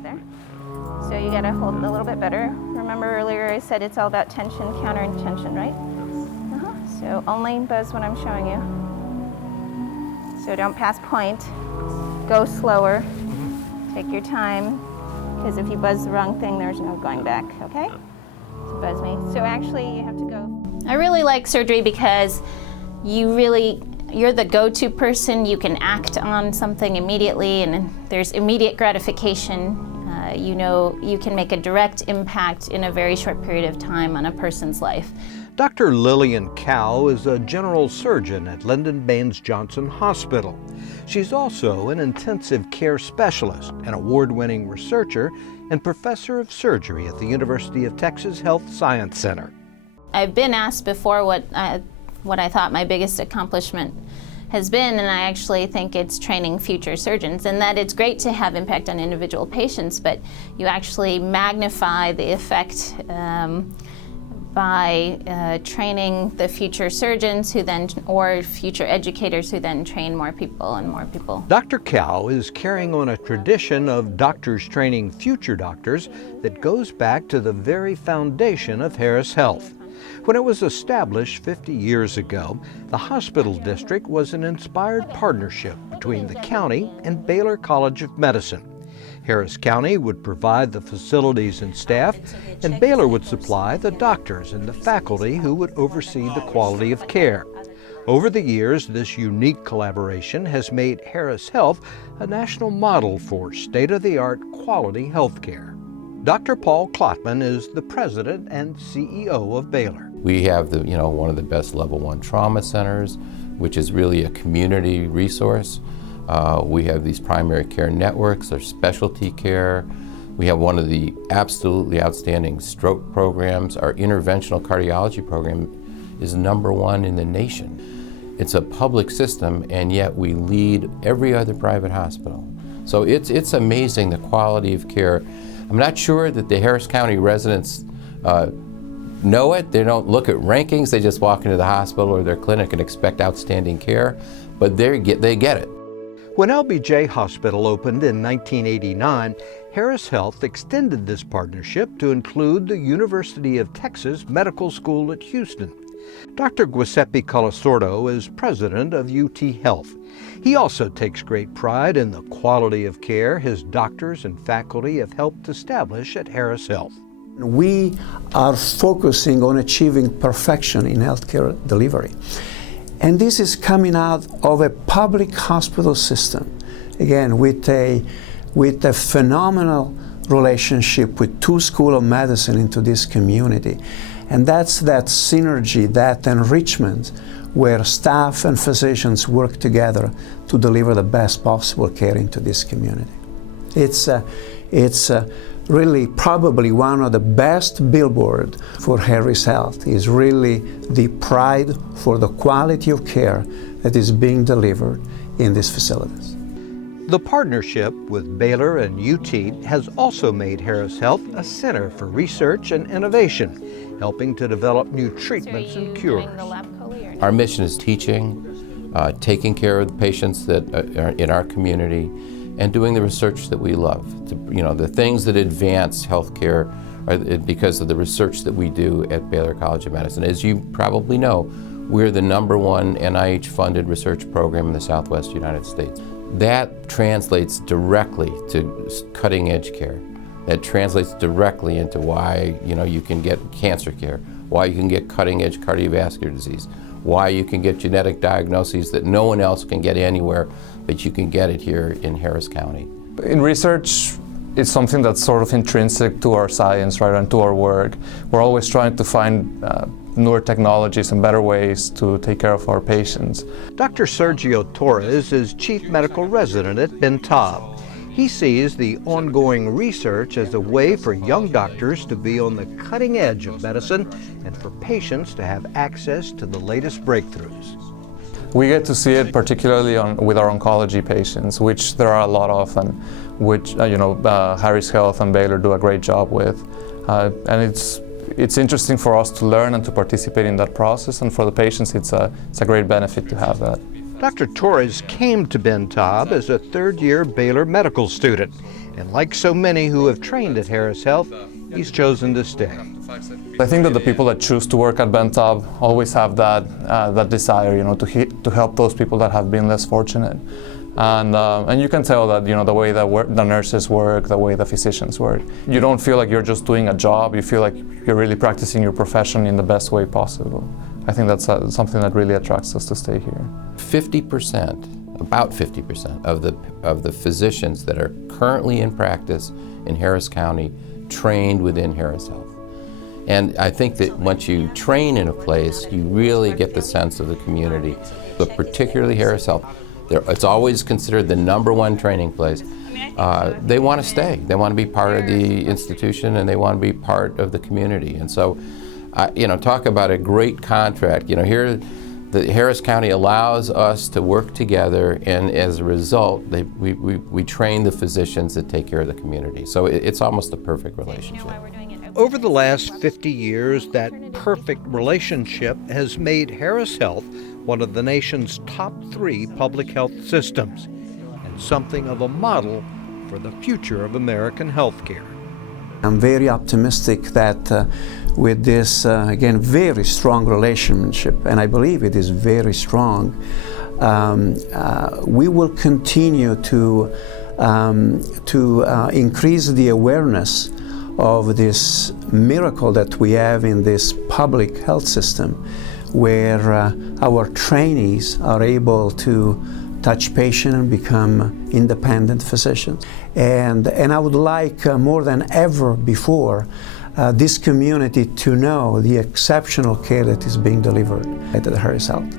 blood there. So you got to hold it a little bit better. Remember earlier I said it's all about tension, counter, and tension, right? So only buzz when I'm showing you. So don't pass point. Go slower. Take your time, because if you buzz the wrong thing, there's no going back, okay? So buzz me. So actually you have to go. I really like surgery because you're the go-to person. You can act on something immediately, and there's immediate gratification. You know, you can make a direct impact in a very short period of time on a person's life. Dr. Lillian Cow is a general surgeon at Lyndon Baines Johnson Hospital. She's also an intensive care specialist, an award-winning researcher, and professor of surgery at the University of Texas Health Science Center. I've been asked before what I thought my biggest accomplishment has been, and I actually think it's training future surgeons, and that it's great to have impact on individual patients, but you actually magnify the effect by training the future surgeons who then, or future educators who then train more people and more people. Dr. Cow is carrying on a tradition of doctors training future doctors that goes back to the very foundation of Harris Health. When it was established 50 years ago, the hospital district was an inspired partnership between the county and Baylor College of Medicine. Harris County would provide the facilities and staff, and Baylor would supply the doctors and the faculty who would oversee the quality of care. Over the years, this unique collaboration has made Harris Health a national model for state-of-the-art quality health care. Dr. Paul Klotman is the president and CEO of Baylor. We have one of the best level 1 trauma centers, which is really a community resource. We have these primary care networks, our specialty care. We have one of the absolutely outstanding stroke programs. Our interventional cardiology program is #1 in the nation. It's a public system, and yet we lead every other private hospital. So it's amazing the quality of care. I'm not sure that the Harris County residents know it. They don't look at rankings. They just walk into the hospital or their clinic and expect outstanding care, but they get it. When LBJ Hospital opened in 1989, Harris Health extended this partnership to include the University of Texas Medical School at Houston. Dr. Giuseppe Colasordo is president of UT Health. He also takes great pride in the quality of care his doctors and faculty have helped establish at Harris Health. We are focusing on achieving perfection in healthcare delivery. And this is coming out of a public hospital system, again, with a phenomenal relationship with 2 schools of medicine into this community. And that's that synergy, that enrichment, where staff and physicians work together to deliver the best possible care into this community. It's really probably one of the best billboards for Harris Health. Is really the pride for the quality of care that is being delivered in these facilities. The partnership with Baylor and UT has also made Harris Health a center for research and innovation, helping to develop new treatments and cures. Our mission is teaching, taking care of the patients that are in our community, and doing the research that we love. The things that advance healthcare are because of the research that we do at Baylor College of Medicine. As you probably know, we're the #1 NIH-funded research program in the Southwest United States. That translates directly to cutting-edge care. That translates directly into why you can get cancer care, why you can get cutting-edge cardiovascular disease, why you can get genetic diagnoses that no one else can get anywhere, but you can get it here in Harris County. In research, it's something that's sort of intrinsic to our science, right, and to our work. We're always trying to find newer technologies and better ways to take care of our patients. Dr. Sergio Torres is chief medical resident at Ben Taub. He sees the ongoing research as a way for young doctors to be on the cutting edge of medicine and for patients to have access to the latest breakthroughs. We get to see it particularly with our oncology patients, which there are a lot of, and which Harris Health and Baylor do a great job with. And it's interesting for us to learn and to participate in that process, and for the patients it's a great benefit to have that. Dr. Torres came to Ben Taub as a third-year Baylor medical student. And like so many who have trained at Harris Health, he's chosen to stay. I think that the people that choose to work at Bentab always have that desire, to help those people that have been less fortunate. And you can tell that, the way that the nurses work, the way the physicians work. You don't feel like you're just doing a job, you feel like you're really practicing your profession in the best way possible. I think that's something that really attracts us to stay here. 50%, about 50% of the physicians that are currently in practice in Harris County trained within Harris Health. And I think that once you train in a place, you really get the sense of the community, but particularly Harris Health. It's always considered the #1 training place. They want to stay. They want to be part of the institution, and they want to be part of the community. And so, talk about a great contract. Here, the Harris County allows us to work together, and as a result, we train the physicians that take care of the community. So it's almost a perfect relationship. Over the last 50 years, that perfect relationship has made Harris Health one of the nation's top 3 public health systems, and something of a model for the future of American healthcare. I'm very optimistic that with this, again, very strong relationship, and I believe it is very strong, we will continue to increase the awareness of this miracle that we have in this public health system, where our trainees are able to touch patients and become independent physicians. And I would like more than ever before this community to know the exceptional care that is being delivered at the Harris Health.